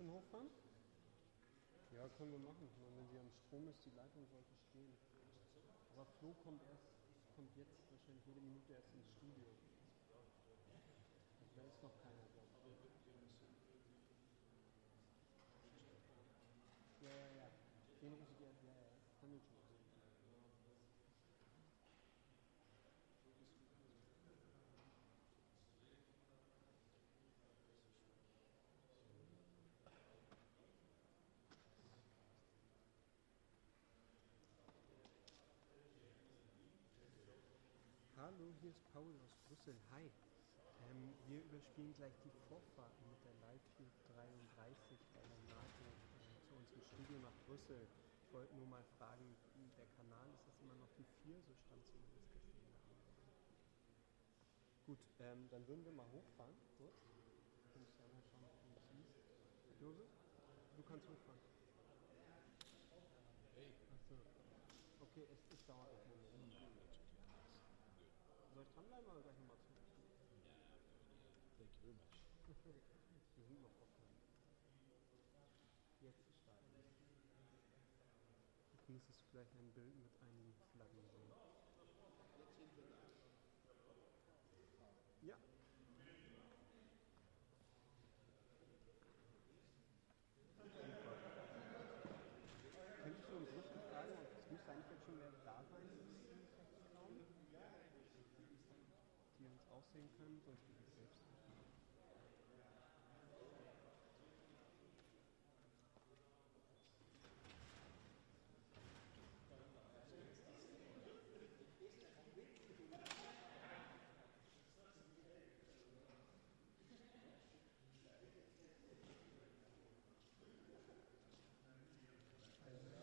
schon hochfahren? Ja, können wir machen. Wenn sie am Strom ist, die Leitung sollte stehen. Aber Flo kommt jetzt wahrscheinlich jede Minute erst ins Studio. Also da ist noch keiner, glaube ich. Ja. Den rufe ich erst, ja. Handelt schon was. Hallo, hier ist Paul aus Brüssel. Hi. Wir überspielen gleich die Vorfahrten mit der Leitflug 33 bei der NATO zu unserem Studio nach Brüssel. Ich wollte nur mal fragen, der Kanal, ist das immer noch die 4? So stand zumindest gestern in der Anmeldung. Gut, dann würden wir mal hochfahren, kurz. Du kannst ja mal schauen, ob du uns siehst. Josef, du kannst hochfahren. Hey. Achso. Okay, es dauert einen Moment. Soll ich dranbleiben oder gleich nochmal zurück? Ja, thank you very much. Wir sind noch offen. Jetzt starten. Jetzt müsstest du gleich ein Bild mit einigen Flaggen sehen. Jetzt sind wir da. Ja. Super. Könntest du uns Russen fragen, und es müsste eigentlich jetzt schon wer da sein im Raum, die uns auch sehen können, sonst geht es selbst nicht.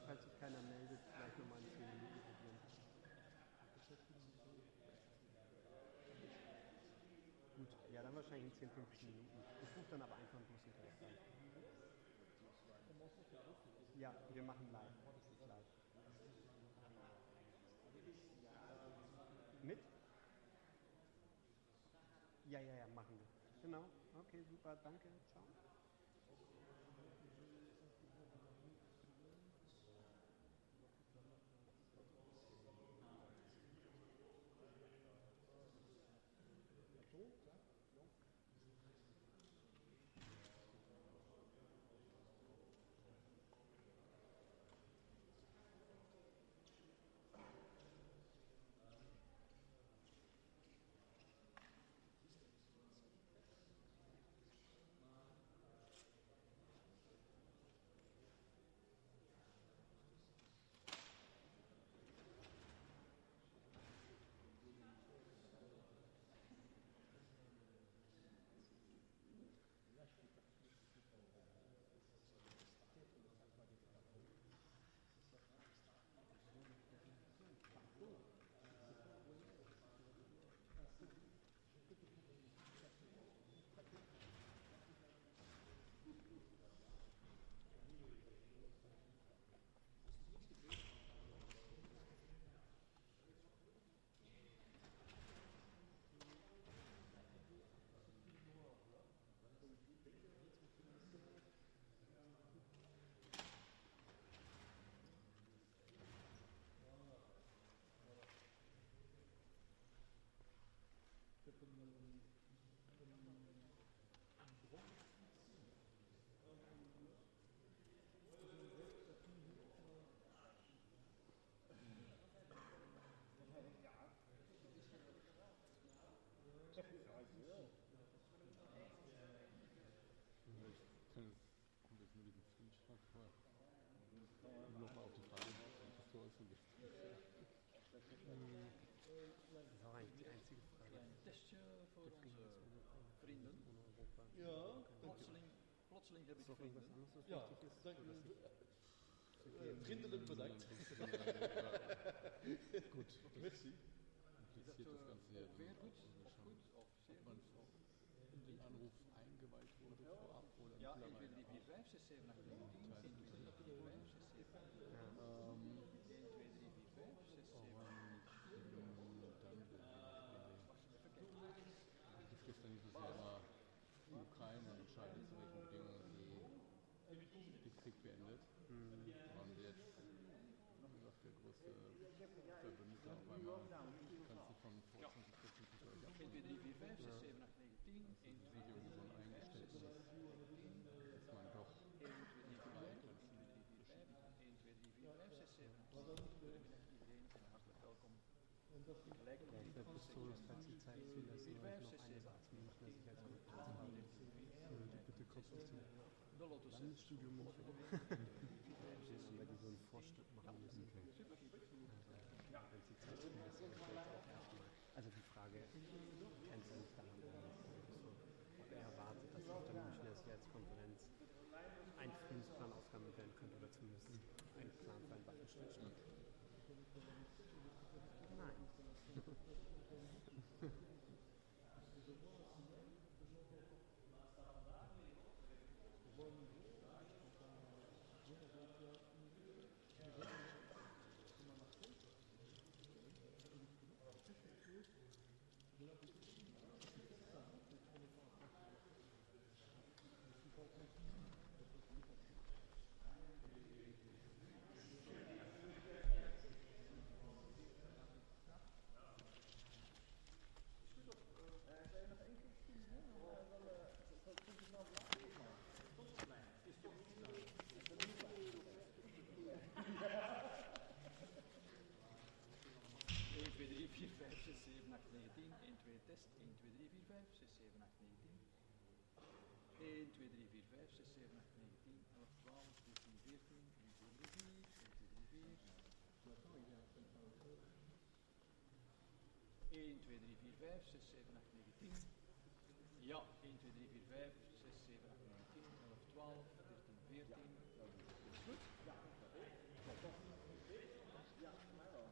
Falls sich keiner meldet, vielleicht nochmal in 10 Minuten probieren. Gut, ja, dann wahrscheinlich in 10, 15 Minuten. Ich rufe dann aber einfach bloß direkt an. Ja, wir machen live. Das ist live. Mit? Ja, machen wir. Genau. Okay, super, danke. Ciao. Kommt jetzt nur diesen Fließschlag vor. Nochmal auf die Frage, was du ausgehst. Das ist auch eigentlich die einzige Frage. Klein testje voor onze vrienden. In Europa. Ja, plotseling heb ik Ist noch irgendwas vrienden. anderes, was Ja, wichtig ist? dank Oder ist u. Vriendelijk bedankt. Gut. Merci. Impliziert das Ganze hier Weer goed, of schon, goed, of zeer ob man goed. in den Anruf eingeweiht wurde vorab oder Ja, 1, mittlerweile 2, 3, 4, 5, 6, 7, 8, 9, 10, 1, 2, 3, 4, 5, 6, 7, 8, 9, 10, 1, 2, 3, 4, 5, 6, 7, 8, 9, 10. dann Wacht, es gestern nicht so sehr immer die Ukraine entscheiden, zu welchen Bedingungen sie 5, 6, 7, 8, 9, 10. 1, 2, 3, 4, 5, 6, 7, 8, 9, 10. dass man doch 1, 2, 3, 4, 5. 1, 2, 3, 4, 5. 1, 2, 3, 4, 5. 6, 7, 8, 9, 10. Goedemiddag iedereen en hartelijk welkom. Tegelijkertijd Der op de Pistolus hat die Zeit zulassen, weil ich noch eine Sache zum Münchner Sicherheitskonferenz habe. Die bitte kurz auf die de Lotto 6. Landesstudio München. Weil die so ein Vorstück machen müssen. Super. Wenn sie Zeit zulassen, vielleicht auch erstmal. Also die Frage, kennst du nicht daran, ob er erwartet, dass auf der Münchner Sicherheitskonferenz ein Friedensplan ausgehandelt werden könnte oder zumindest ein Plan für einen Waffenstillstand. Nein. Test 1, 2, 3, 4, 5, 6, 7, 8, 9, 10. 1, 2, 3, 4, 5, 6, 7, 8, 9, 10, 11, 12, 13, 14, 1, 2, 3, 4, 1, 2, 3, 4. 1, 2, 3, 4, 5, 6, 7, 8, 9, 10. Ja, 1, 2, 3, 4, 5, 6, 7, 8, 9, 10, 11, 12, 13, 14. Is goed? Ja, ja, mij wel.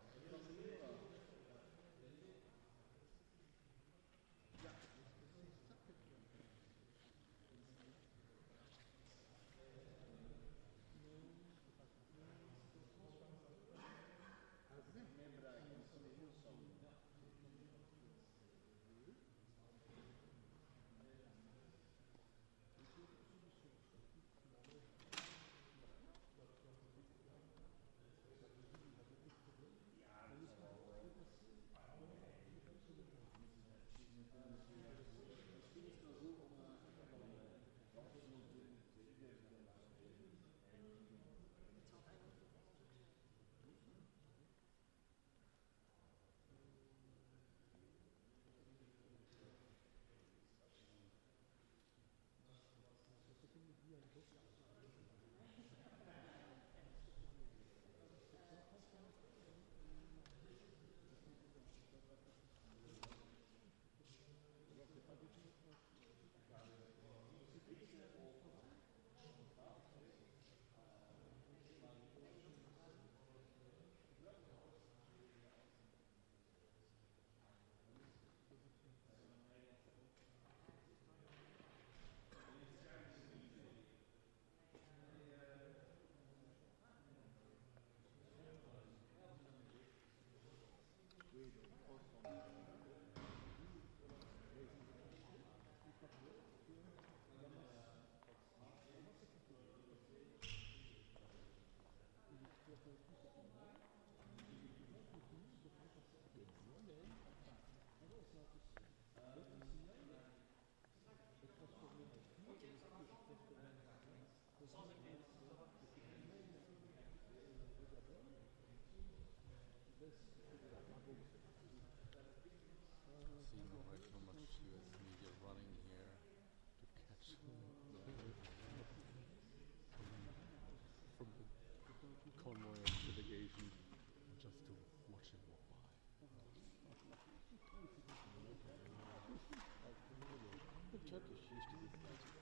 Turkish used to be the president.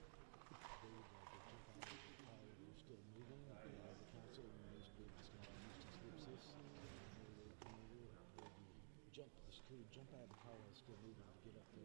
They would jump out of the car when they were still moving. The council used to be jump, the security jump out of the car while it's still moving to get up there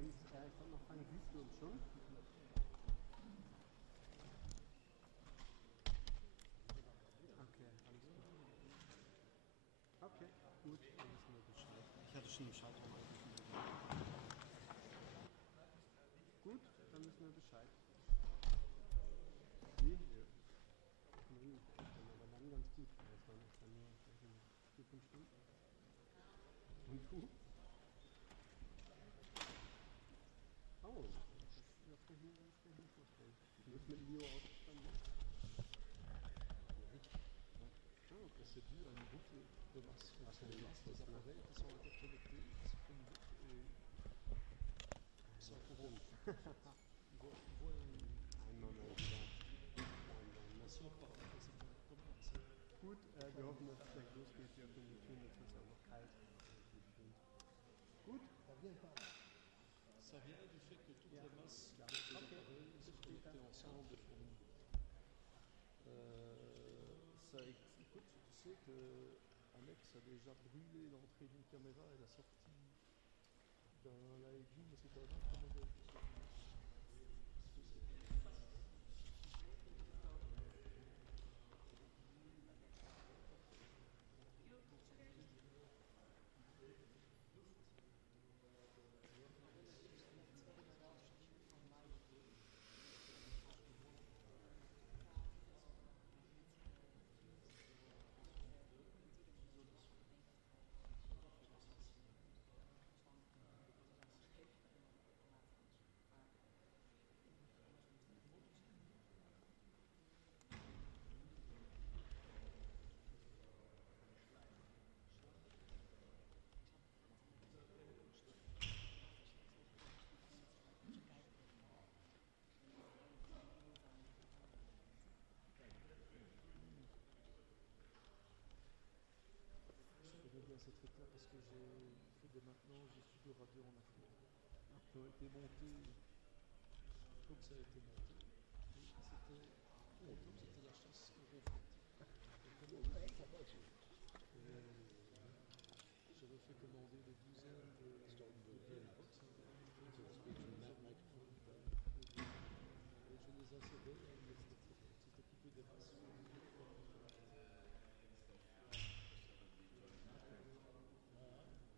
Übrigens, ich wollte noch fragen, siehst du uns schon? Okay, alles gut. Okay, gut, dann wissen wir Bescheid. Ich hatte schon im Schaltraum angerufen. Gut, dann wissen wir Bescheid. Wie? Ja. Nee, aber dann ganz gut. Das waren jetzt dann nur 4, 5 Stunden. Und du? Oh, das kann ich mir nicht vorstellen. Du bist mit Leo ausgestanden? Ah, okay. C'est dû à une boucle de masse. Parce que les appareils qui sont interconnectés, ils se font une boucle et ça corrompt. Ils voient Einmal mal wieder nation par c'est comme ça. gut, wir hoffen, dass es gleich losgeht. Wir öffnen die Türen, jetzt wird es auch noch kalt. Gut, Ça vient du fait que toutes Ja. les masses Ja. des Okay. appareils se connectés ensemble font. Écoute, tu sais que Alex a déjà brûlé l'entrée d'une caméra et la sortie d'un live view, mais c'est un autre modèle que celui-là. C'est très clair parce que j'ai fait des maintenances de studio radio en Afrique qui ont été montées comme ça a été monté. Et c'était, au top, c'était la chasse aux ronflettes. J'avais fait commander des douzaines de box et je les insérais et c'était équipé des masses.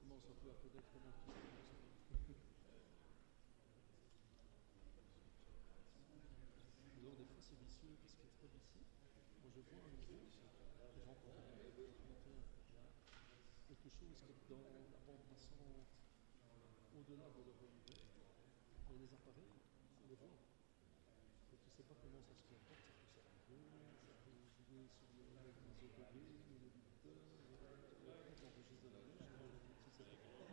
Commence un peu à connaître comment tout ça fonctionne. Alors des fois c'est vicieux, parce que très vicieux. Moi je vois un niveau, les gens qui ont quelque chose qui est dans la bande passante au-delà de leur univers. Et les appareils, on les voit. Et tu ne sais pas comment ça se comporte, ça peut s'activer, ça peut jouer sur les OBD, les limiteurs, tu enregistres de la neige, tu ne sais pas pourquoi.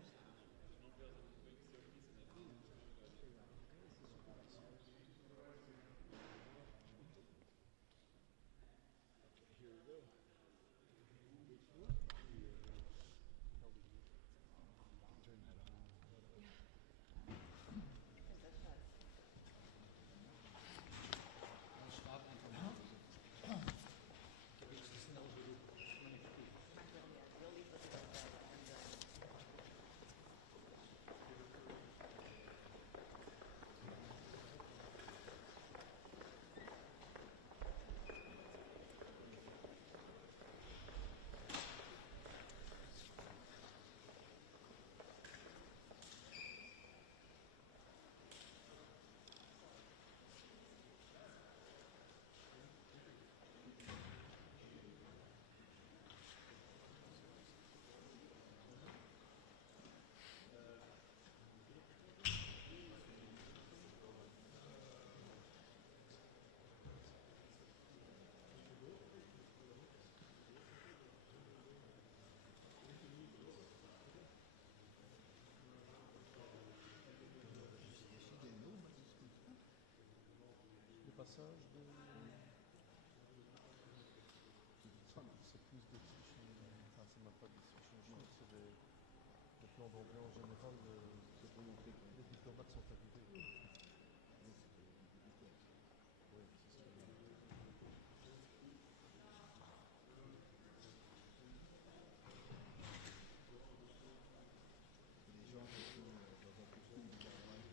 Passage de. C'est plus des fiches, enfin c'est même pas des fiches, c'est des plans d'anglais en général. Les diplomates sont arrivés. Oui, c'est sûr. Les gens qui sont dans un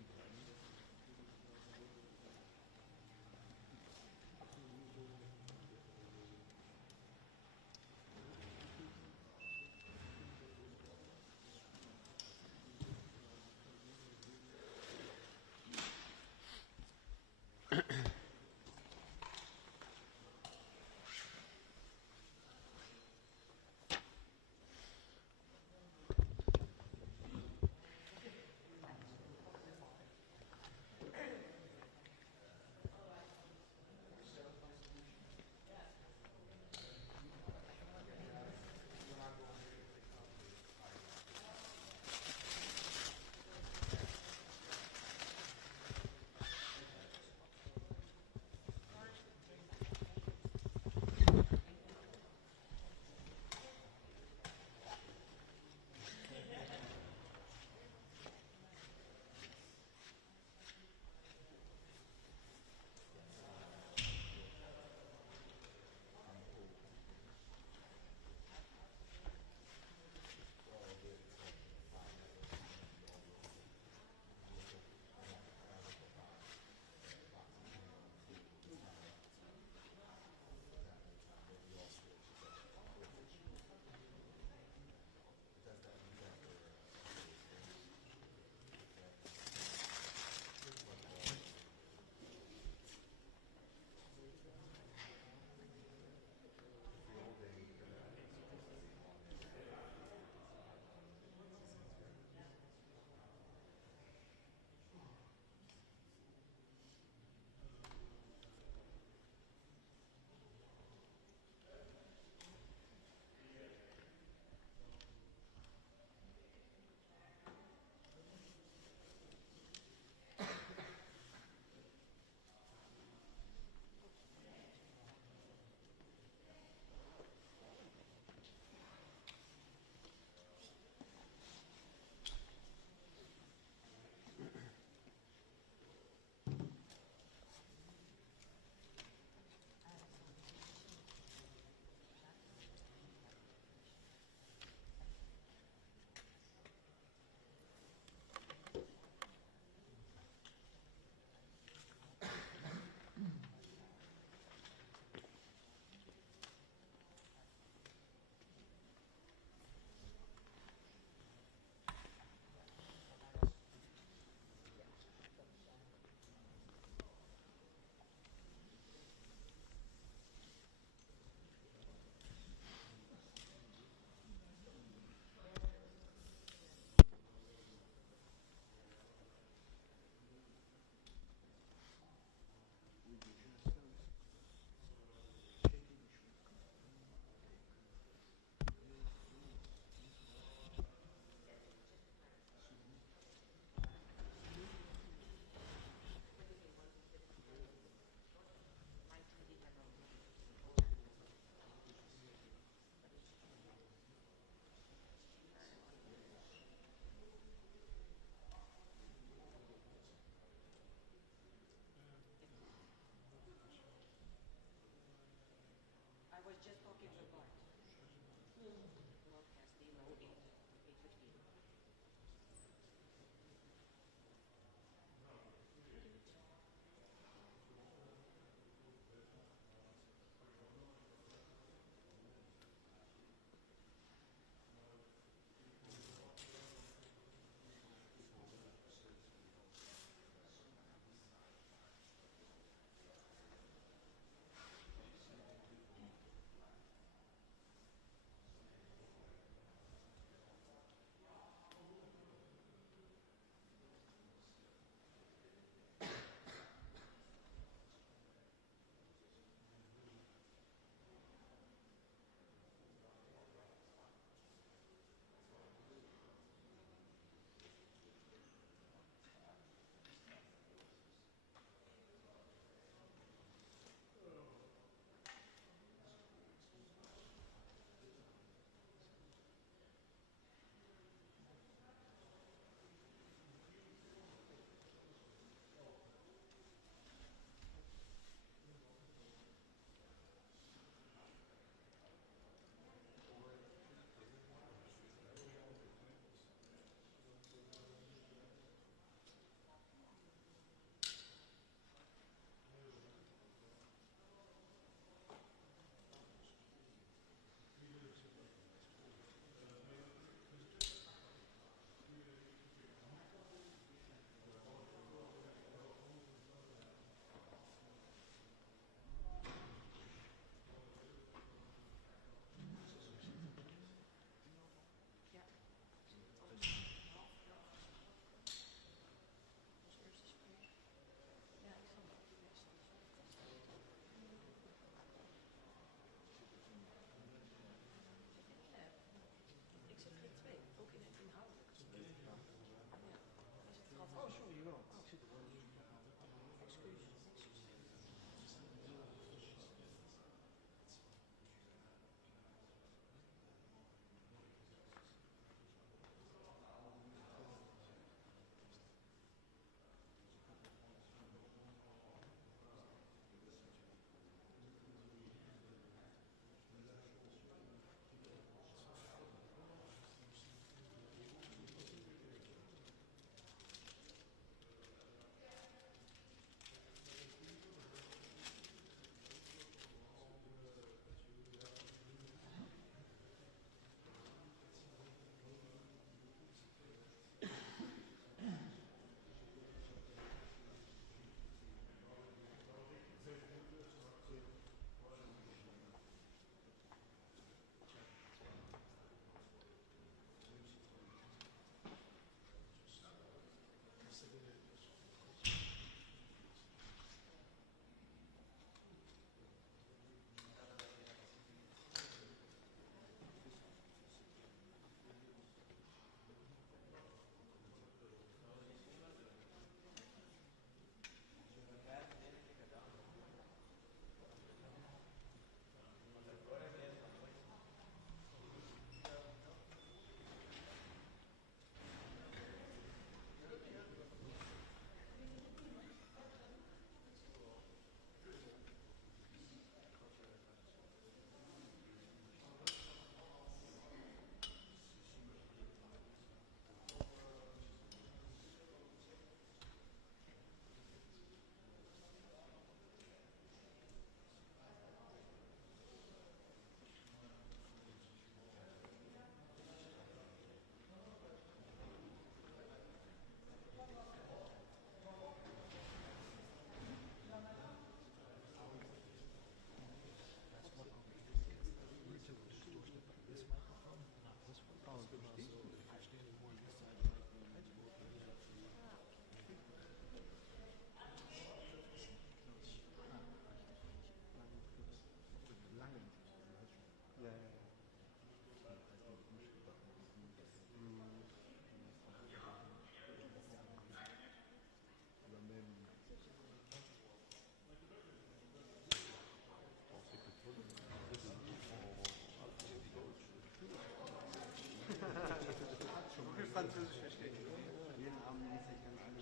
Französisch verstehe ich. Jeden Abend lese ich dann alles.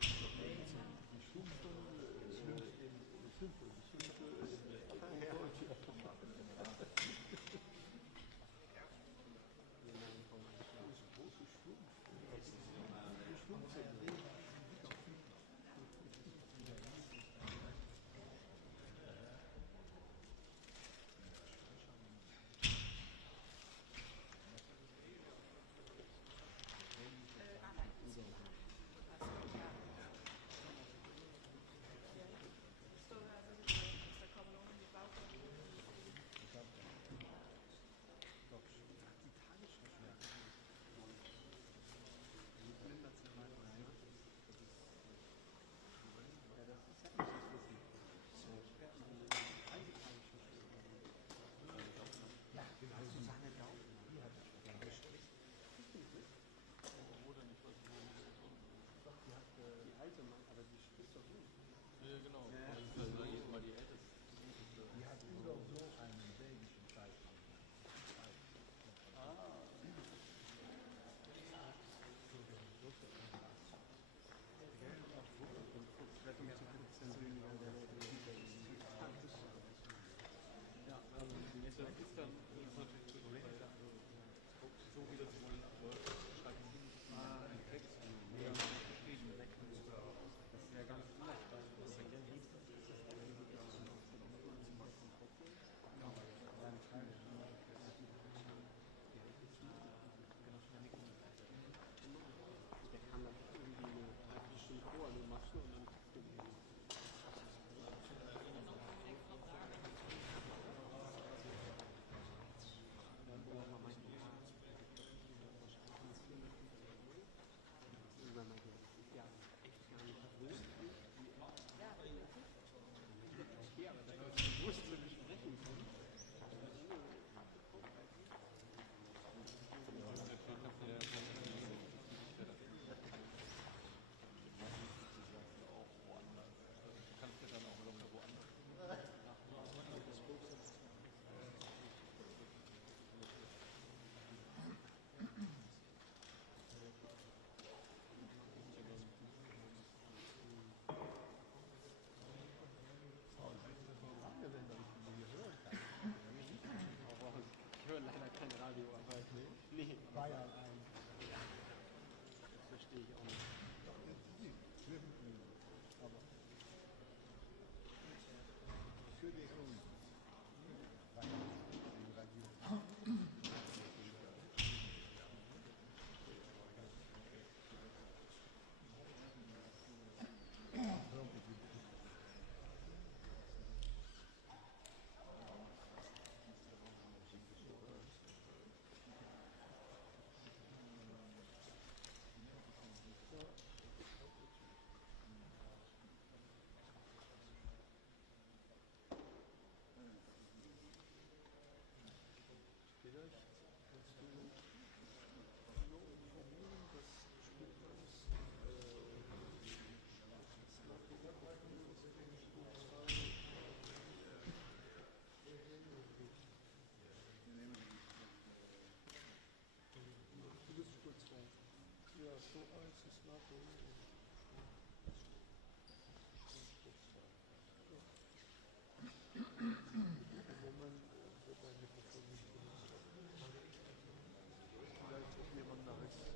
Die schlimmste, Bayern ein. Das verstehe ich auch nicht. Aber für die Jungen. Ja, so als ist NATO. Wenn man wird ein Mikrofon nicht benutzt. Vielleicht ist jemand nach rechts.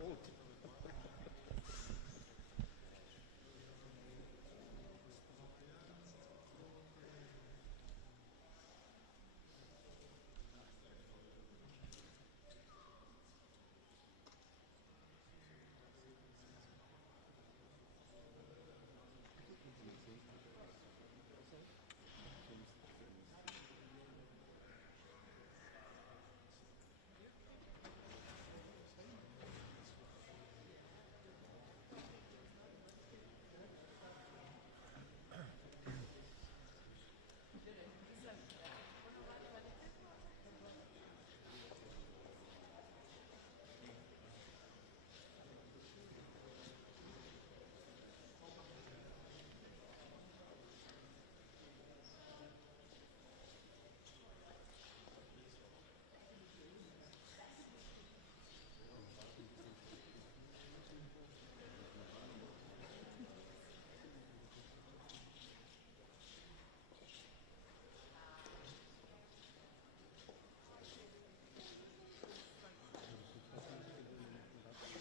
cold.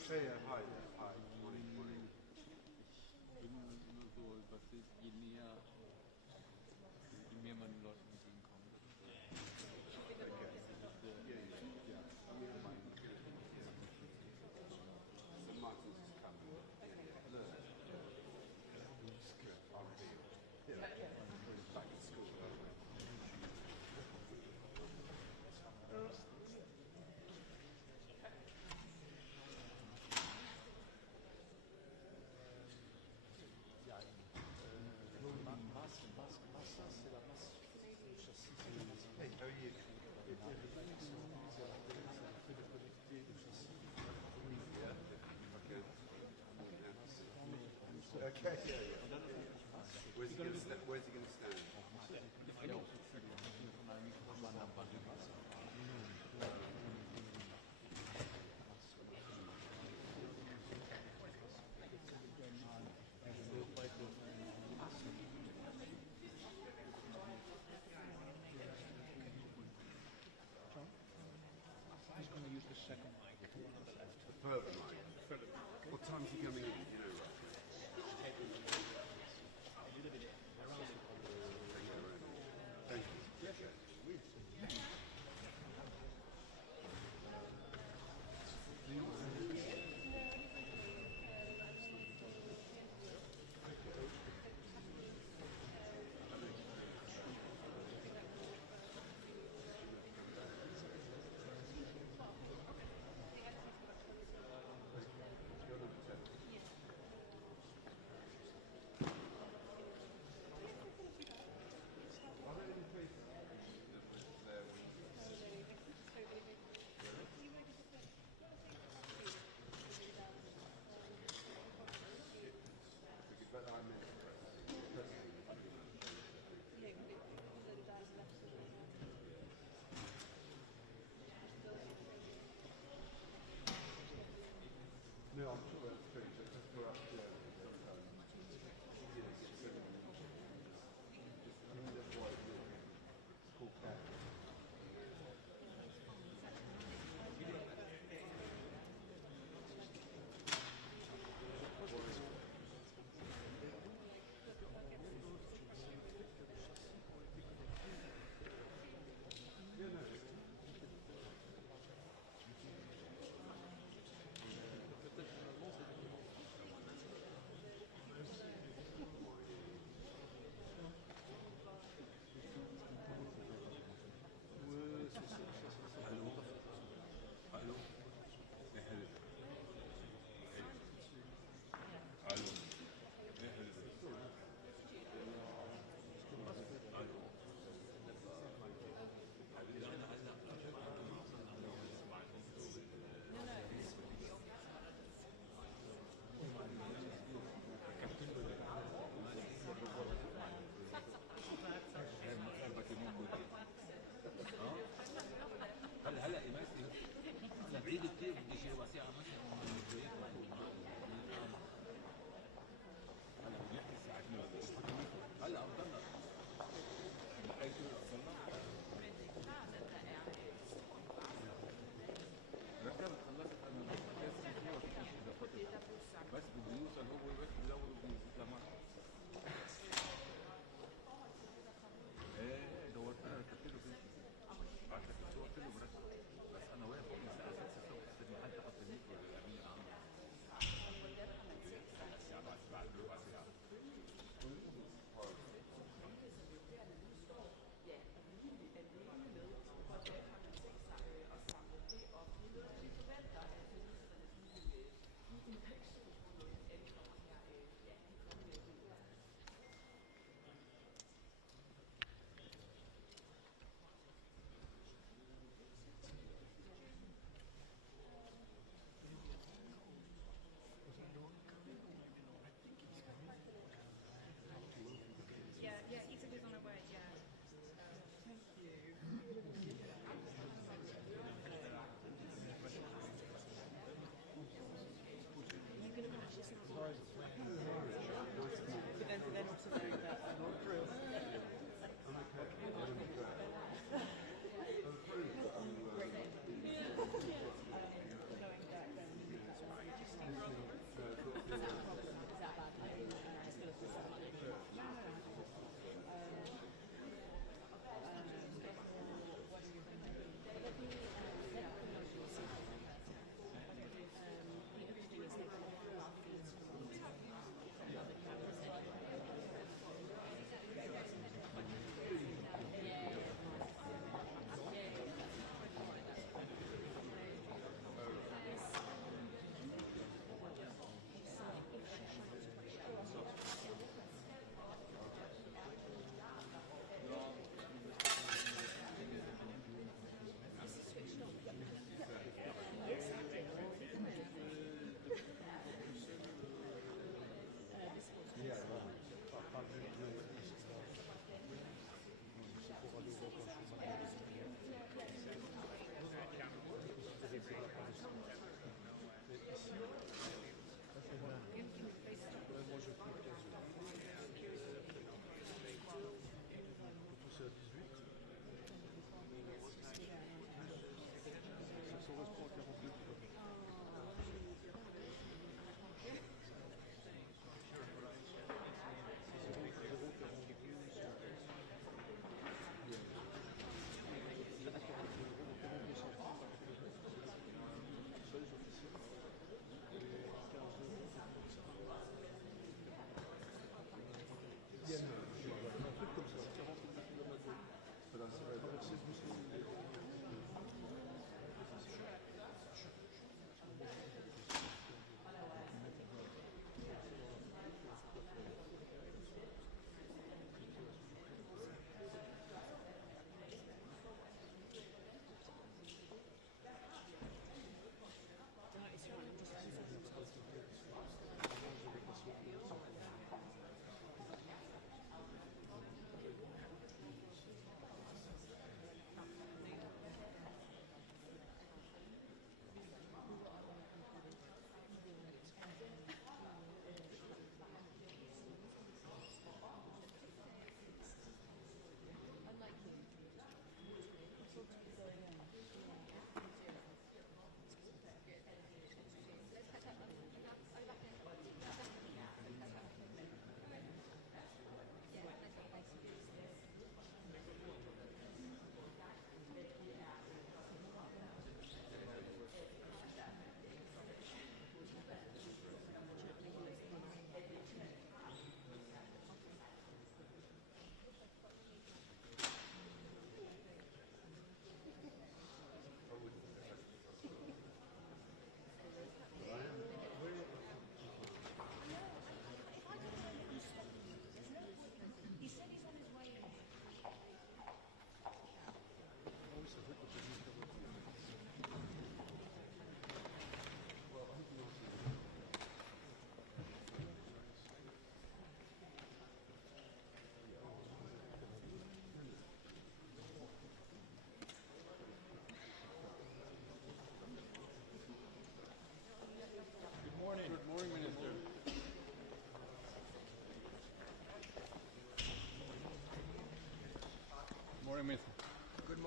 Hey, hi. Hi. Morning, morning. Ich bin nur so, was ist, je mehr man den Leuten entgegenkommt. So Martin's is coming. Look. Good. I'll be. Yeah. Back in school, aren't we? Massa, c'est la masse du châssis. Hey, how are you? Yeah. Okay. Yeah. Where's he going to stand? Where's he going to stand? He's going to use the second mic. The further mic. What time is he coming in? You know, roughly. Thank you.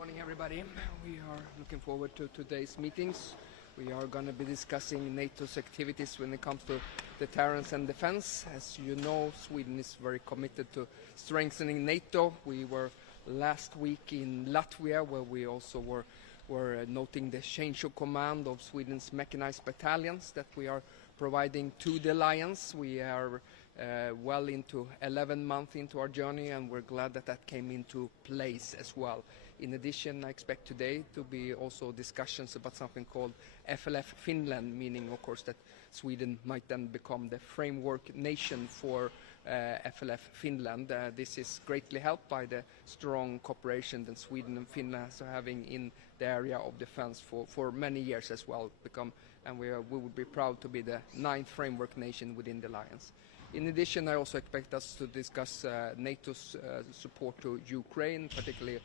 Morning, everybody. We are looking forward to today's meetings. We are going to be discussing NATO's activities when it comes to deterrence and defense. As you know, Sweden is very committed to strengthening NATO. We were last week in Latvia, where we also were noting the change of command of Sweden's mechanized battalions that we are providing to the alliance. We are well into 11 months into our journey, and we're glad that that came into place as well. In addition, I expect today to be also discussions about something called FLF Finland, meaning, of course, that Sweden might then become the framework nation for FLF Finland. This is greatly helped by the strong cooperation that Sweden and Finland are having in the area of defense for many years as well. And we would be proud to be the 9th framework nation within the alliance. In addition, I also expect us to discuss NATO's support to Ukraine, particularly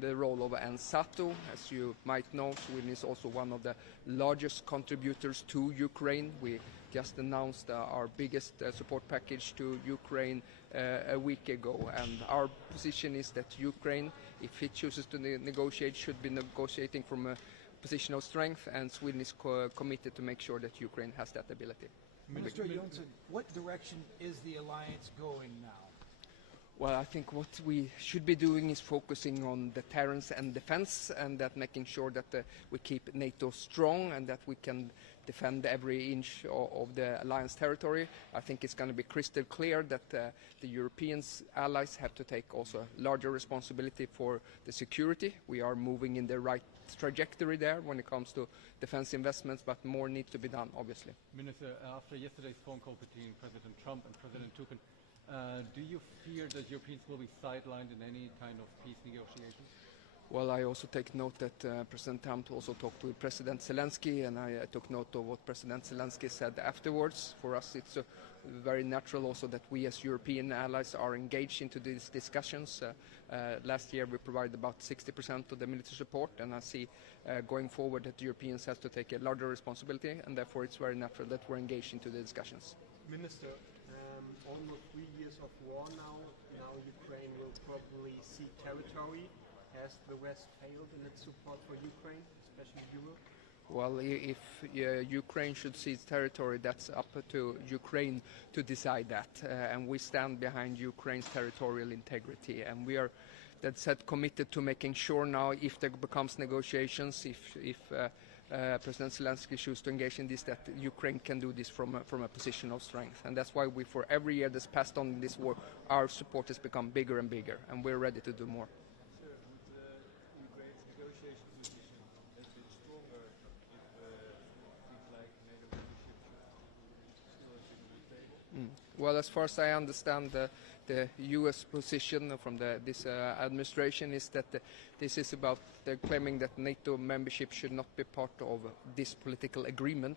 the role of NATO. As you might know, Sweden is also one of the largest contributors to Ukraine. We just announced our biggest support package to Ukraine a week ago, and our position is that Ukraine, if it chooses to negotiate, should be negotiating from a position of strength, and Sweden is committed to make sure that Ukraine has that ability. Minister Jonsson, what direction is the alliance going now? Well, I think what we should be doing is focusing on deterrence and defense, and that making sure that we keep NATO strong and that we can defend every inch of the alliance territory. I think it's going to be crystal clear that the European allies have to take also larger responsibility for the security. We are moving in the right trajectory there when it comes to defense investments, but more needs to be done, obviously. Minister, after yesterday's phone call between President Trump and President Tukin, do you fear that Europeans will be sidelined in any kind of peace negotiations? Well, I also take note that President Trump also talked with President Zelensky, and I took note of what President Zelensky said afterwards. For us, it's very natural also that we as European allies are engaged into these discussions. Last year we provided about 60% of the military support, and I see going forward that the Europeans have to take a larger responsibility, and therefore it's very natural that we're engaged into the discussions. Minister, almost 3 years of war now. Now Ukraine will probably cede territory. Has the West failed in its support for Ukraine, especially Europe? Well, if Ukraine should seize territory, that's up to Ukraine to decide that. And we stand behind Ukraine's territorial integrity. And we are, that said, committed to making sure now, if there becomes negotiations, if President Zelensky chooses to engage in this, that Ukraine can do this from a position of strength. And that's why for every year that's passed on in this war, our support has become bigger and bigger, and we're ready to do more. Well, as far as I understand, the U.S. position from this administration is that this is about claiming that NATO membership should not be part of this political agreement.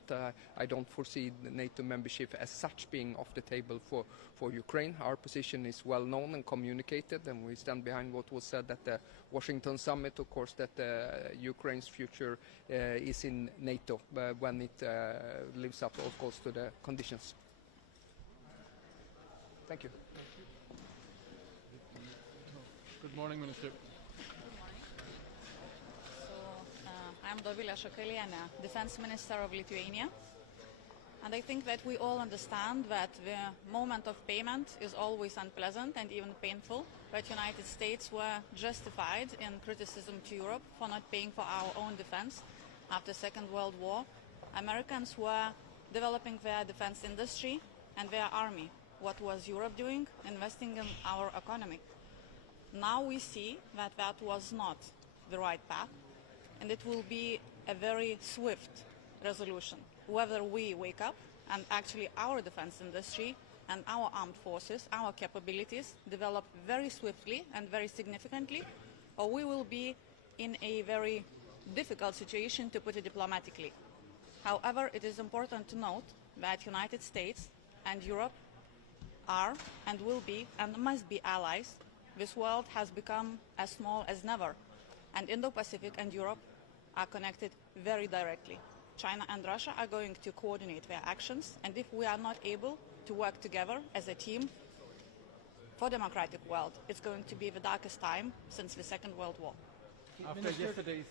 I don't foresee the NATO membership as such being off the table for Ukraine. Our position is well known and communicated, and we stand behind what was said at the Washington summit, of course, that Ukraine's future is in NATO when it lives up, of course, to the conditions. Thank you. Good morning, Minister. Good morning. So, I'm Dovilė Šakalienė, Defense Minister of Lithuania. And I think that we all understand that the moment of payment is always unpleasant and even painful, but United States were justified in criticism to Europe for not paying for our own defense after Second World War. Americans were developing their defense industry and their army. What was Europe doing? Investing in our economy. Now we see that that was not the right path, and it will be a very swift resolution. Whether we wake up and actually our defense industry and our armed forces, our capabilities develop very swiftly and very significantly, or we will be in a very difficult situation, to put it diplomatically. However, it is important to note that United States and Europe are and will be and must be allies. This world has become as small as never, and Indo-Pacific and Europe are connected very directly. China and Russia are going to coordinate their actions, and if we are not able to work together as a team for democratic world, it's going to be the darkest time since the Second World War. After yesterday's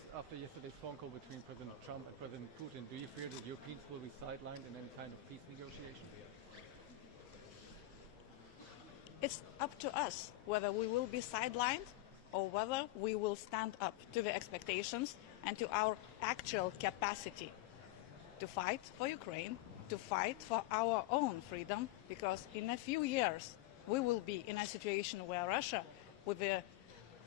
phone call between President Trump and President Putin, do you fear that Europeans will be sidelined in any kind of peace negotiation? It's up to us whether we will be sidelined or whether we will stand up to the expectations and to our actual capacity to fight for Ukraine, to fight for our own freedom, because in a few years we will be in a situation where Russia, with the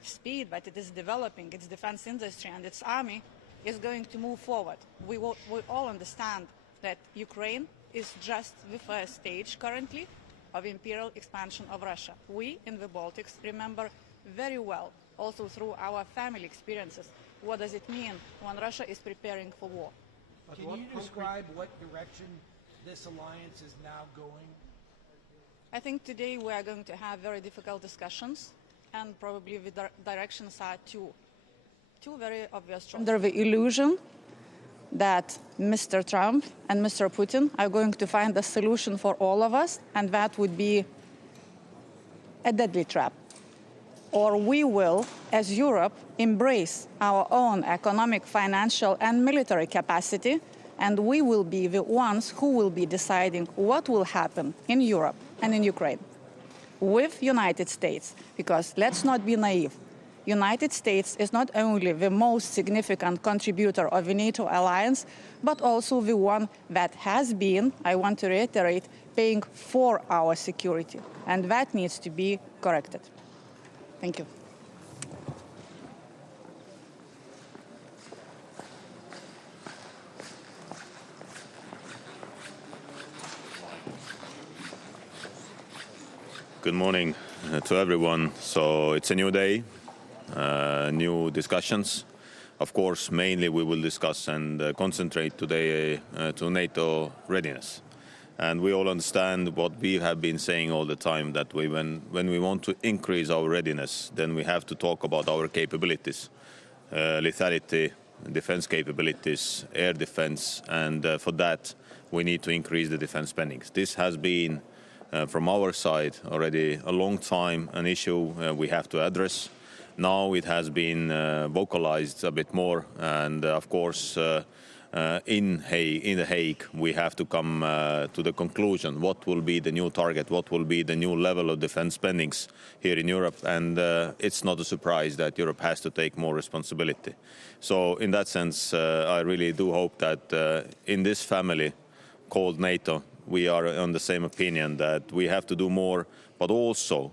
speed that it is developing its defense industry and its army, is going to move forward. We all understand that Ukraine is just the first stage currently of imperial expansion of Russia. We in the Baltics remember very well, also through our family experiences, what does it mean when Russia is preparing for war. Can you describe what direction this alliance is now going? I think today we are going to have very difficult discussions, and probably the directions are two very obvious. Under the illusion that Mr. Trump and Mr. Putin are going to find a solution for all of us, and that would be a deadly trap. Or we will, as Europe, embrace our own economic, financial and military capacity, and we will be the ones who will be deciding what will happen in Europe and in Ukraine with United States. Because let's not be naive. United States is not only the most significant contributor of the NATO alliance, but also the one that has been, I want to reiterate, paying for our security. And that needs to be corrected. Thank you. Good morning to everyone. So it's a new day, new discussions. Of course, mainly we will discuss and concentrate today to NATO readiness. And we all understand what we have been saying all the time, that when we want to increase our readiness, then we have to talk about our capabilities, lethality, defense capabilities, air defense, and for that we need to increase the defense spending. This has been, from our side, already a long time an issue we have to address. Now it has been vocalized a bit more, and of course in The Hague we have to come to the conclusion what will be the new target, what will be the new level of defense spendings here in Europe, and it's not a surprise that Europe has to take more responsibility. So in that sense, I really do hope that in this family called NATO we are on the same opinion that we have to do more, but also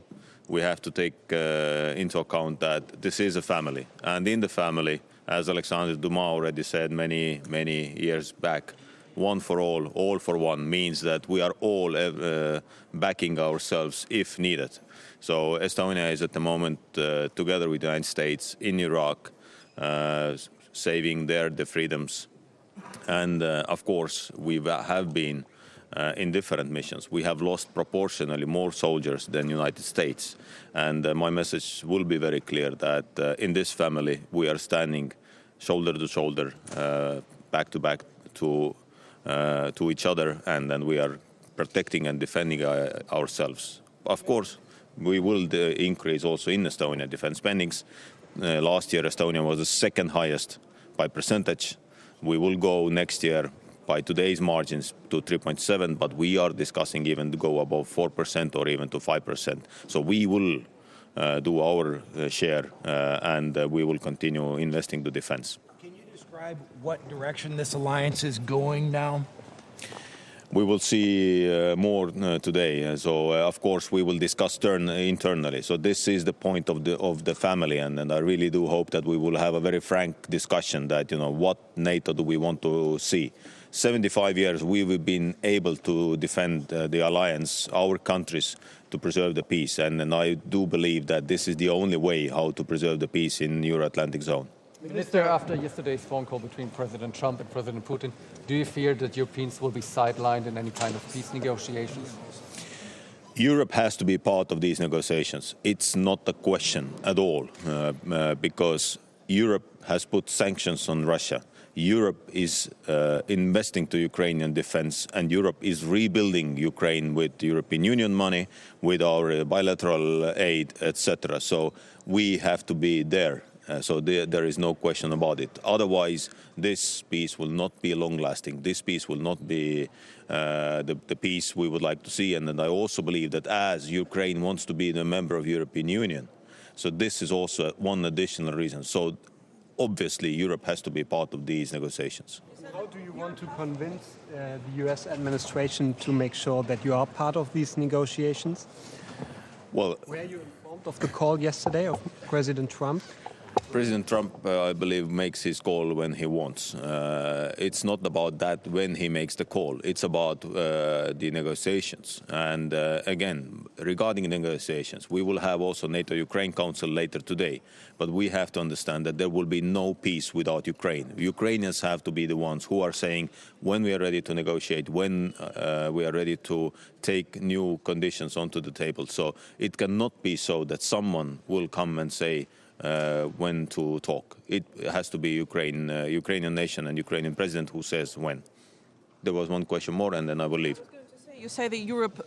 we have to take into account that this is a family, and in the family, as Alexander Dumas already said many years back, one for all for one, means that we are all backing ourselves if needed. So Estonia is at the moment, together with the United States, in Iraq, saving the freedoms. And of course, we have been in different missions. We have lost proportionally more soldiers than United States. And my message will be very clear that in this family we are standing shoulder to shoulder, back to back to each other, and then we are protecting and defending ourselves. Of course, we will increase also in Estonia defense spendings. Last year Estonia was the second highest by percentage. We will go next year by today's margins to 3.7, but we are discussing even to go above 4% or even to 5%. So we will do our share, and we will continue investing to defense. Can you describe what direction this alliance is going now? We will see more today. So of course we will discuss internally. So this is the point of the family, and I really do hope that we will have a very frank discussion that, what NATO do we want to see. 75 years we've been able to defend the alliance, our countries, to preserve the peace, and I do believe that this is the only way how to preserve the peace in the Euro-Atlantic zone. Minister, after yesterday's phone call between President Trump and President Putin, do you fear that Europeans will be sidelined in any kind of peace negotiations? Europe has to be part of these negotiations. It's not a question at all, because Europe has put sanctions on Russia. Europe is investing to Ukrainian defense, and Europe is rebuilding Ukraine with European Union money, with our bilateral aid, etc. So we have to be there. So there is no question about it. Otherwise, this peace will not be long-lasting. This peace will not be the peace we would like to see. And then I also believe that as Ukraine wants to be a member of the European Union, so this is also one additional reason. So obviously, Europe has to be part of these negotiations. How do you want to convince the US administration to make sure that you are part of these negotiations? Well, were you informed of the call yesterday of President Trump? President Trump, I believe, makes his call when he wants. It's not about that when he makes the call. It's about the negotiations. And again, regarding negotiations, we will have also NATO-Ukraine Council later today. But we have to understand that there will be no peace without Ukraine. Ukrainians have to be the ones who are saying when we are ready to negotiate, when we are ready to take new conditions onto the table. So it cannot be so that someone will come and say, when to talk. It has to be Ukrainian nation and Ukrainian president who says when. There was one question more, and then I will leave. I was going to say, you say that Europe,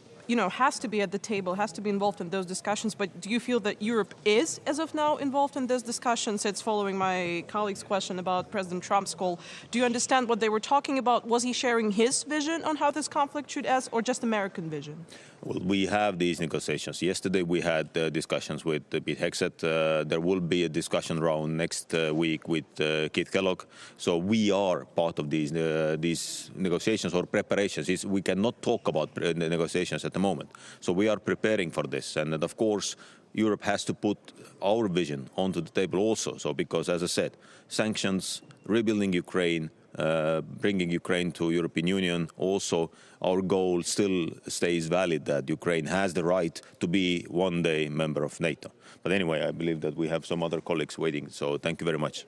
has to be at the table, has to be involved in those discussions, but do you feel that Europe is, as of now, involved in those discussions? It's following my colleague's question about President Trump's call. Do you understand what they were talking about? Was he sharing his vision on how this conflict should end, or just American vision? Well, we have these negotiations. Yesterday we had discussions with Pete Hegseth. There will be a discussion round next week with Keith Kellogg. So we are part of these negotiations or preparations. We cannot talk about the negotiations at the moment. So we are preparing for this. And of course, Europe has to put our vision onto the table also. So because, as I said, sanctions, rebuilding Ukraine, bringing Ukraine to European Union. Also, our goal still stays valid that Ukraine has the right to be one day member of NATO. But anyway, I believe that we have some other colleagues waiting. So thank you very much.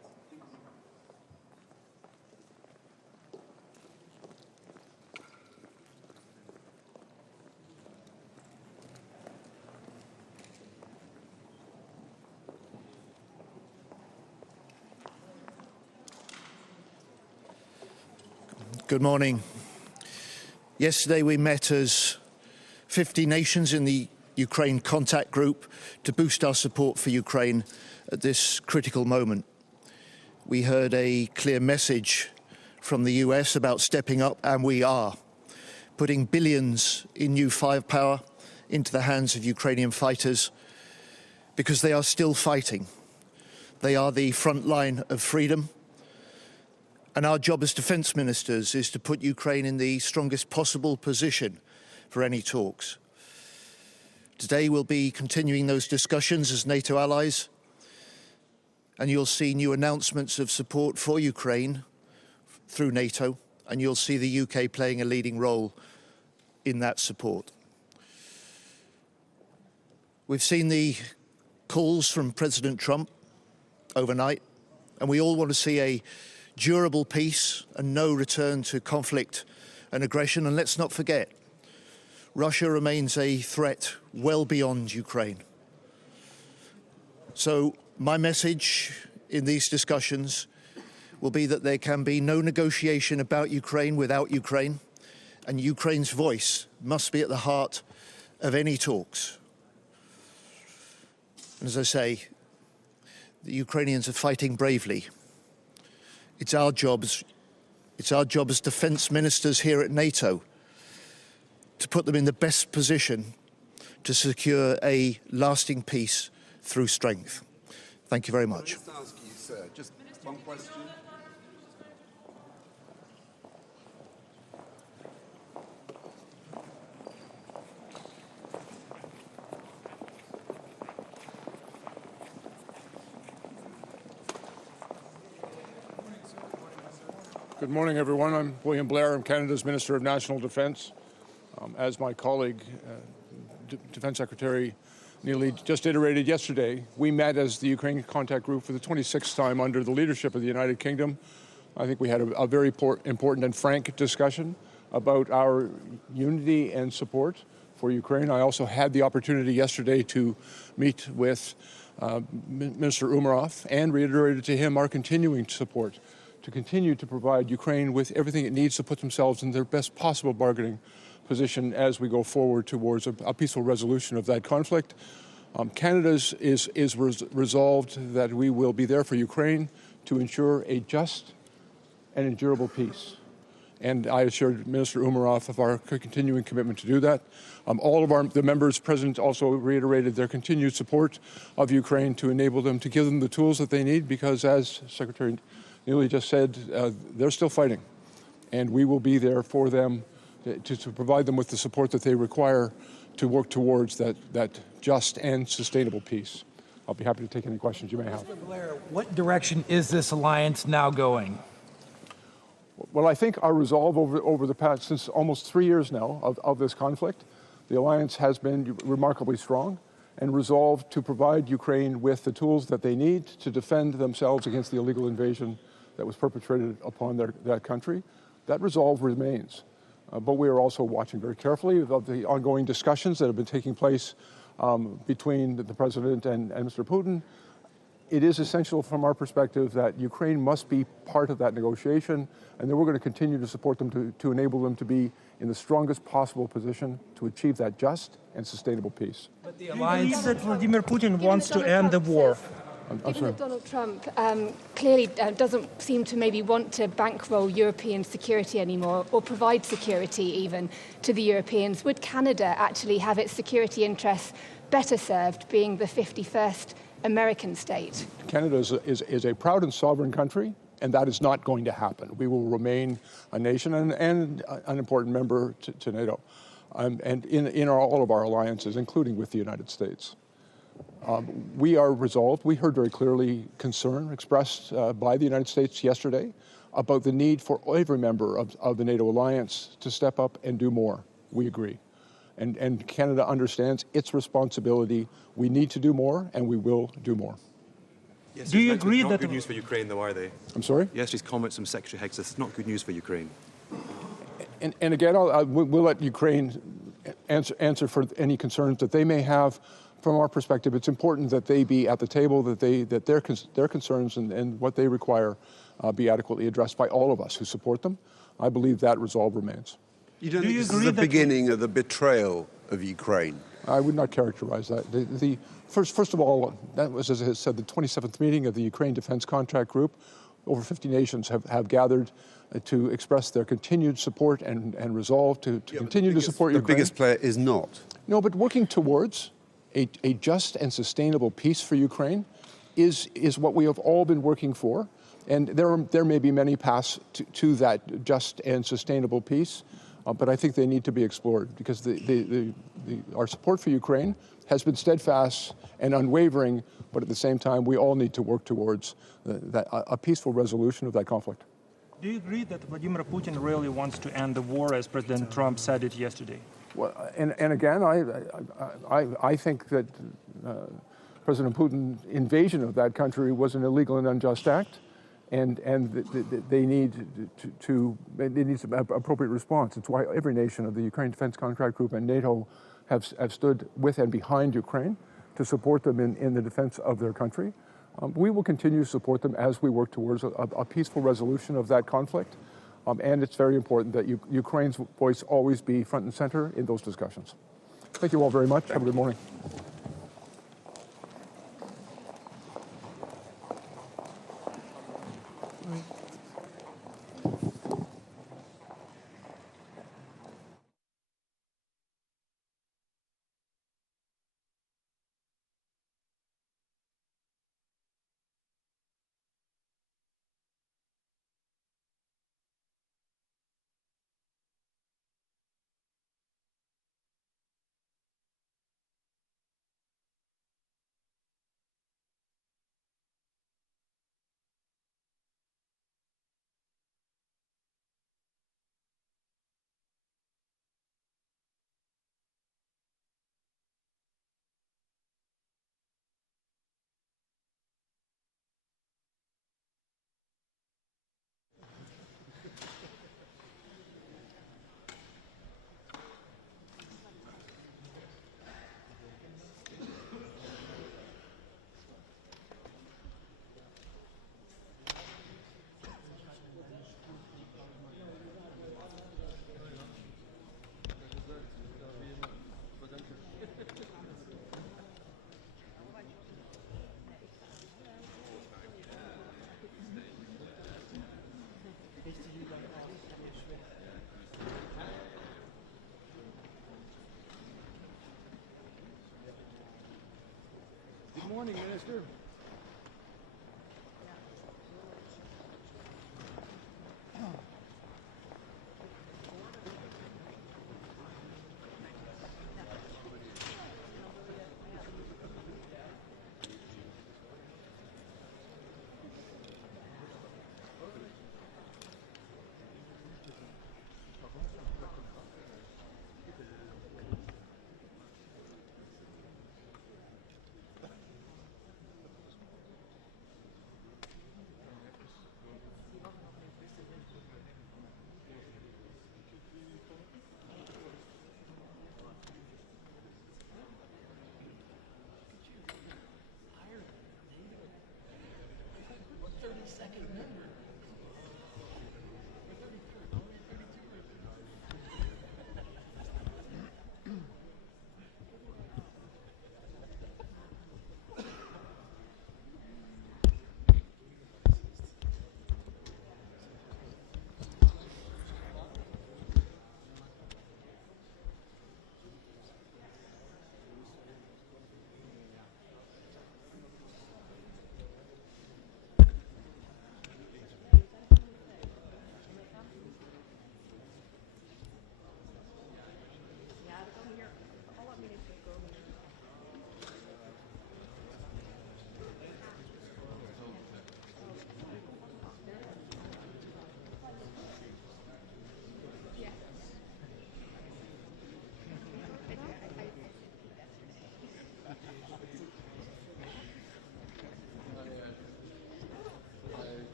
Good morning. Yesterday we met as 50 nations in the Ukraine contact group to boost our support for Ukraine at this critical moment. We heard a clear message from the US about stepping up, and we are putting billions in new firepower into the hands of Ukrainian fighters because they are still fighting. They are the front line of freedom. And our job as defence ministers is to put Ukraine in the strongest possible position for any talks. Today we'll be continuing those discussions as NATO allies, and you'll see new announcements of support for Ukraine through NATO, and you'll see the UK playing a leading role in that support. We've seen the calls from President Trump overnight, and we all want to see a durable peace and no return to conflict and aggression. And let's not forget, Russia remains a threat well beyond Ukraine. So my message in these discussions will be that there can be no negotiation about Ukraine without Ukraine, and Ukraine's voice must be at the heart of any talks. And as I say, the Ukrainians are fighting bravely. It's our job as defence ministers here at NATO to put them in the best position to secure a lasting peace through strength. Thank you very much. Can I just ask you, sir, just one question? Good morning, everyone. I'm William Blair. I'm Canada's Minister of National Defence. As my colleague, Defence Secretary Neely just iterated yesterday, we met as the Ukraine Contact Group for the 26th time under the leadership of the United Kingdom. I think we had a very important and frank discussion about our unity and support for Ukraine. I also had the opportunity yesterday to meet with Minister Umerov and reiterated to him our continuing support to continue to provide Ukraine with everything it needs to put themselves in their best possible bargaining position as we go forward towards a peaceful resolution of that conflict. Canada's is resolved that we will be there for Ukraine to ensure a just and endurable peace. And I assured Minister Umarov of our continuing commitment to do that. All of the members present also reiterated their continued support of Ukraine to enable them, to give them the tools that they need, because as Secretary Neely just said, they're still fighting. And we will be there for them to provide them with the support that they require to work towards that just and sustainable peace. I'll be happy to take any questions you may have. Mr. Blair, what direction is this alliance now going? Well, I think our resolve over the past, since almost 3 years now of this conflict, the alliance has been remarkably strong and resolved to provide Ukraine with the tools that they need to defend themselves against the illegal invasion that was perpetrated upon that country. That resolve remains. But we are also watching very carefully of the ongoing discussions that have been taking place between the President and Mr. Putin. It is essential from our perspective that Ukraine must be part of that negotiation, and that we're going to continue to support them to enable them to be in the strongest possible position to achieve that just and sustainable peace. But the alliance that Vladimir Putin wants to end the war. Given that Donald Trump clearly doesn't seem to maybe want to bankroll European security anymore, or provide security even to the Europeans, would Canada actually have its security interests better served being the 51st American state? Canada is a proud and sovereign country, and that is not going to happen. We will remain a nation and an important member to NATO, and in all of our alliances, including with the United States. We are resolved. We heard very clearly concern expressed by the United States yesterday about the need for every member of the NATO alliance to step up and do more. We agree. And Canada understands its responsibility. We need to do more, and we will do more. Yes, do you agree not that good news for Ukraine, though, are they? I'm sorry? Yesterday's comments from Secretary Hegseth, not good news for Ukraine. And again, we'll let Ukraine answer for any concerns that they may have. From our perspective, it's important that they be at the table, that their concerns and what they require be adequately addressed by all of us who support them. I believe that resolve remains. You don't think this is the beginning of the betrayal of Ukraine? I would not characterize that. First of all, that was, as I said, the 27th meeting of the Ukraine Defense Contract Group. Over 50 nations have gathered to express their continued support and resolve to continue to support Ukraine. The biggest player is not. No, but working towards a just and sustainable peace for Ukraine is what we have all been working for. And there may be many paths to that just and sustainable peace, but I think they need to be explored, because our support for Ukraine has been steadfast and unwavering, but at the same time, we all need to work towards a peaceful resolution of that conflict. Do you agree that Vladimir Putin really wants to end the war, as President Trump said it yesterday? Well, and again, I think that President Putin's invasion of that country was an illegal and unjust act, and they need some appropriate response. It's why every nation of the Ukraine Defense Contract Group and NATO have stood with and behind Ukraine to support them in the defense of their country. We will continue to support them as we work towards a peaceful resolution of that conflict. And it's very important that Ukraine's voice always be front and center in those discussions. Thank you all very much. Have a good morning. morning, Minister.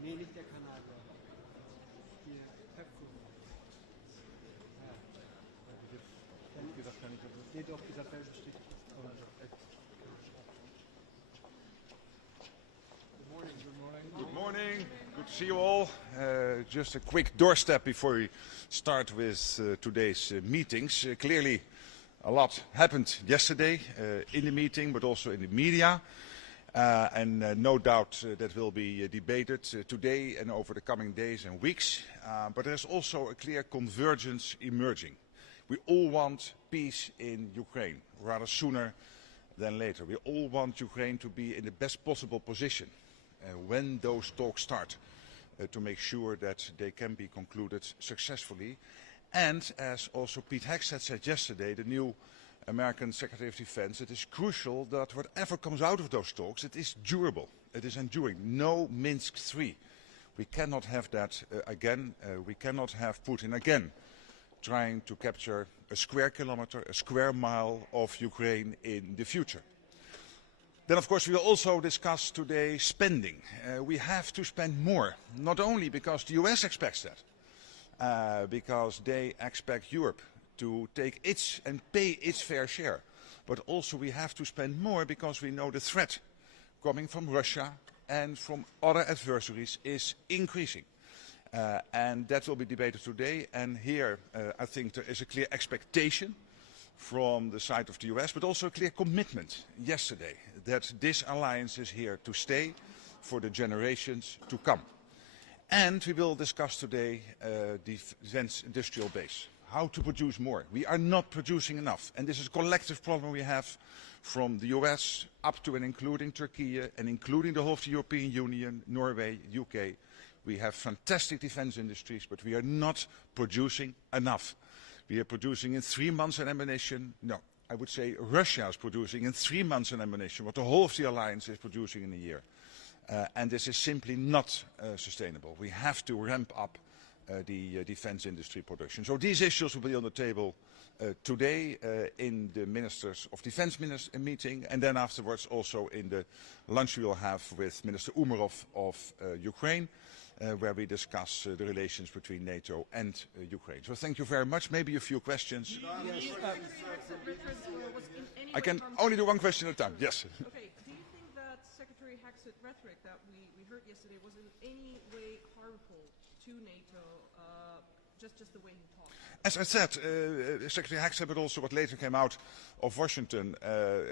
Nee, nicht der Kanadier. Die Köpfung. Ja. Wie gesagt, kann ich das nicht. Steht auf dieser Felsenstich. Good morning. Good to see you all. Just a quick doorstep before we start with today's meetings. Clearly, a lot happened yesterday in the meeting, but also in the media. No doubt that will be debated today and over the coming days and weeks. But there's also a clear convergence emerging. We all want peace in Ukraine, rather sooner than later. We all want Ukraine to be in the best possible position when those talks start, to make sure that they can be concluded successfully. And as also Pete Hegseth said yesterday, the new American Secretary of Defense, it is crucial that whatever comes out of those talks, it is durable, it is enduring. No Minsk III. We cannot have that again. We cannot have Putin again trying to capture a square kilometer, a square mile of Ukraine in the future. Then, of course, we will also discuss today spending. We have to spend more, not only because the US expects that, because they expect Europe to take its and pay its fair share. But also we have to spend more because we know the threat coming from Russia and from other adversaries is increasing. And that will be debated today. And here I think there is a clear expectation from the side of the US, but also a clear commitment yesterday that this alliance is here to stay for the generations to come. And we will discuss today the defense industrial base. how to produce more. We are not producing enough. And this is a collective problem we have from the US up to and including Turkey and including the whole of the European Union, Norway, UK. We have fantastic defense industries, but we are not producing enough. We are producing in 3 months an ammunition. No, I would say Russia is producing in 3 months an ammunition what the whole of the alliance is producing in a year. And this is simply not sustainable. We have to ramp up the defense industry production. So these issues will be on the table today in the Ministers of Defense meeting, and then afterwards also in the lunch we will have with Minister Umerov of Ukraine, where we discuss the relations between NATO and Ukraine. So thank you very much. Maybe a few questions. I can only do one question at a time. Yes. Okay. Do you think that Secretary Hex's rhetoric that we heard yesterday was in any way harmful to NATO, just the way he talked? As I said, Secretary Hex, but also what later came out of Washington,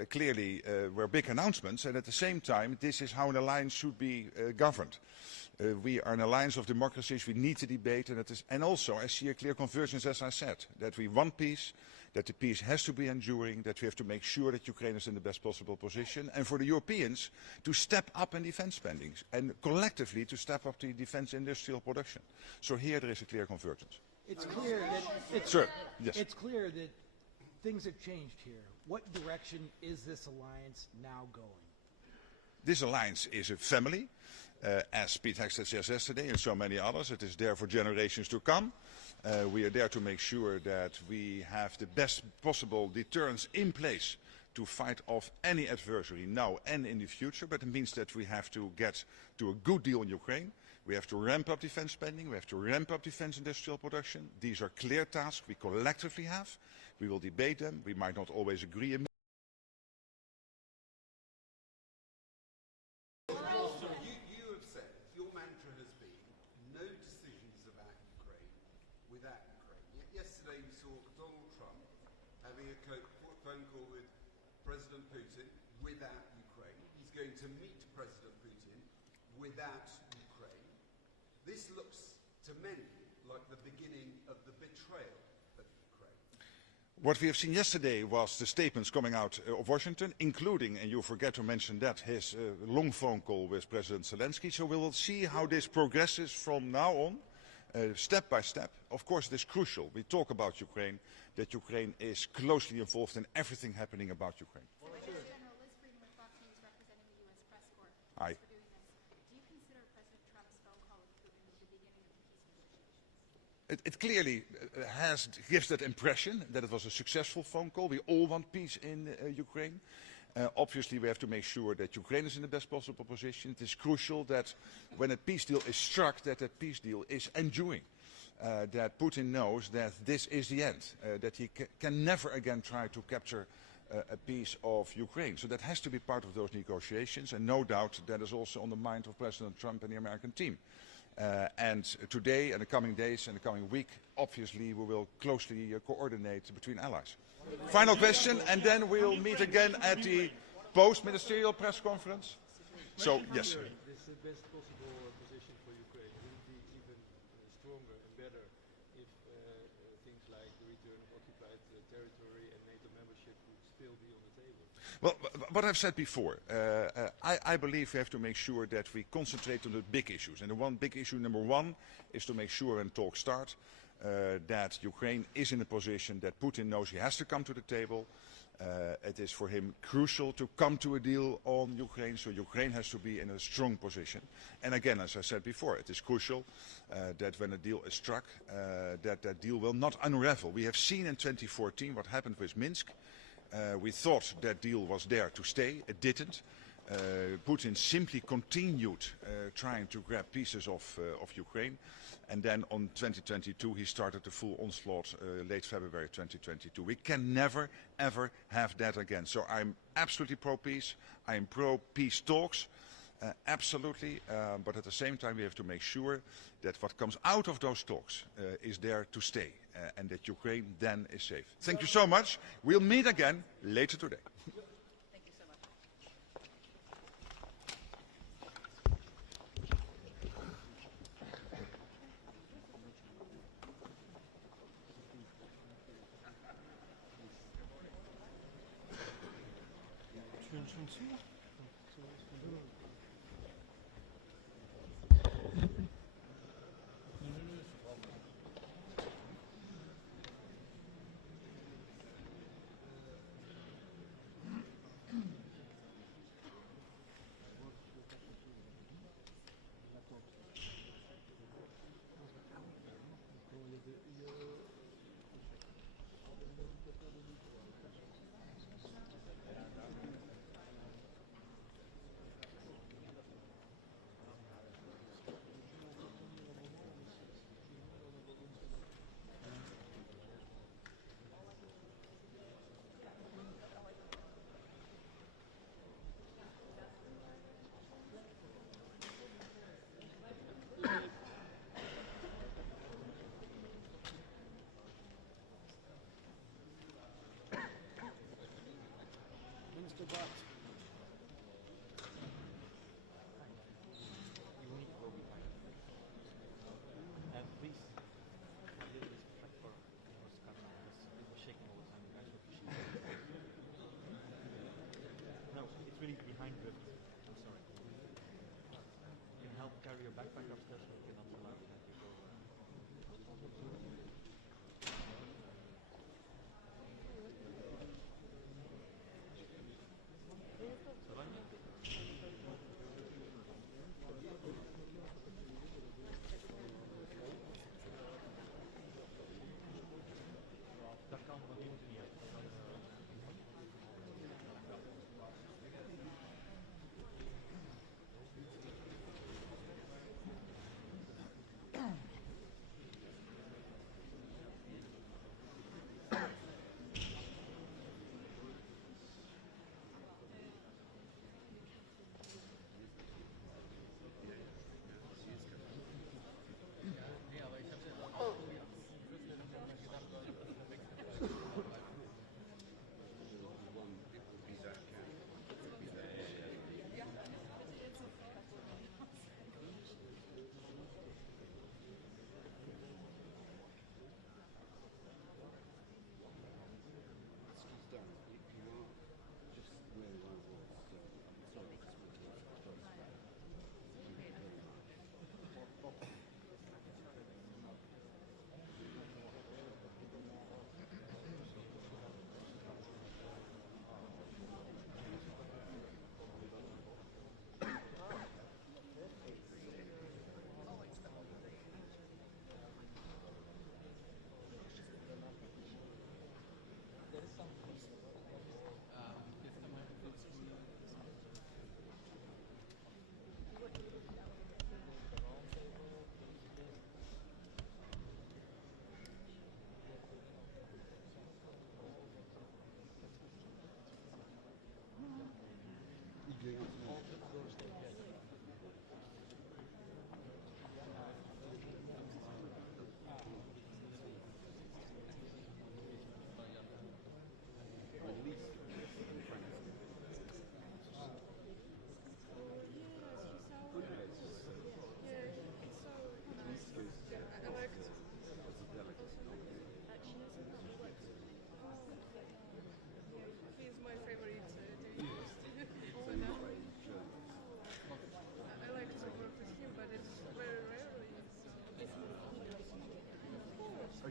clearly were big announcements, and at the same time, this is how an alliance should be governed. We are an alliance of democracies, we need to debate, and also I see a clear convergence, as I said, that we want peace, that the peace has to be enduring, that we have to make sure that Ukraine is in the best possible position, and for the Europeans to step up in defense spending, and collectively to step up the defense industrial production. So here there is a clear convergence. It's clear that it's clear that things have changed here. What direction is this alliance now going? This alliance is a family, as Pete Hegseth says yesterday, and so many others. It is there for generations to come. We are there to make sure that we have the best possible deterrence in place to fight off any adversary now and in the future, but it means that we have to get to a good deal in Ukraine. We have to ramp up defense spending. We have to ramp up defense industrial production. These are clear tasks we collectively have. We will debate them. We might not always agree. You have said your mantra has been no decisions about Ukraine without Ukraine. Yesterday we saw Donald Trump having a phone call with President Putin without Ukraine. He's going to meet President Putin without Ukraine. This looks to many like the beginning of the betrayal of Ukraine. What we have seen yesterday was the statements coming out of Washington, including, and you forget to mention that, his long phone call with President Zelensky. So we will see how this progresses from now on, step by step. Of course, it is crucial. We talk about Ukraine, that Ukraine is closely involved in everything happening about Ukraine. Aye. It clearly gives that impression that it was a successful phone call. We all want peace in Ukraine. Obviously, we have to make sure that Ukraine is in the best possible position. It is crucial that when a peace deal is struck, that peace deal is enduring. That Putin knows that this is the end, that he can never again try to capture a piece of Ukraine. So that has to be part of those negotiations, and no doubt that is also on the mind of President Trump and the American team. And today and the coming days and the coming week, obviously we will closely coordinate between allies. Final question, and then we'll meet again at the post-ministerial press conference. So, yes. This is the best possible position for Ukraine. It would be even stronger and better if things like the return of occupied territory and NATO membership would still be on the table. Well, what I've said before, I believe we have to make sure that we concentrate on the big issues. And the one big issue, number one, is to make sure when talks start that Ukraine is in a position that Putin knows he has to come to the table. It is for him crucial to come to a deal on Ukraine, so Ukraine has to be in a strong position. And again, as I said before, it is crucial that when a deal is struck, that deal will not unravel. We have seen in 2014 what happened with Minsk. We thought that deal was there to stay. It didn't. Putin simply continued trying to grab pieces of Ukraine. And then on 2022, he started the full onslaught late February 2022. We can never, ever have that again. So I'm absolutely pro-peace. I'm pro-peace talks. Absolutely. But at the same time, we have to make sure that what comes out of those talks is there to stay. And that Ukraine then is safe. Thank you so much. We'll meet again later today.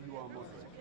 you are moderator.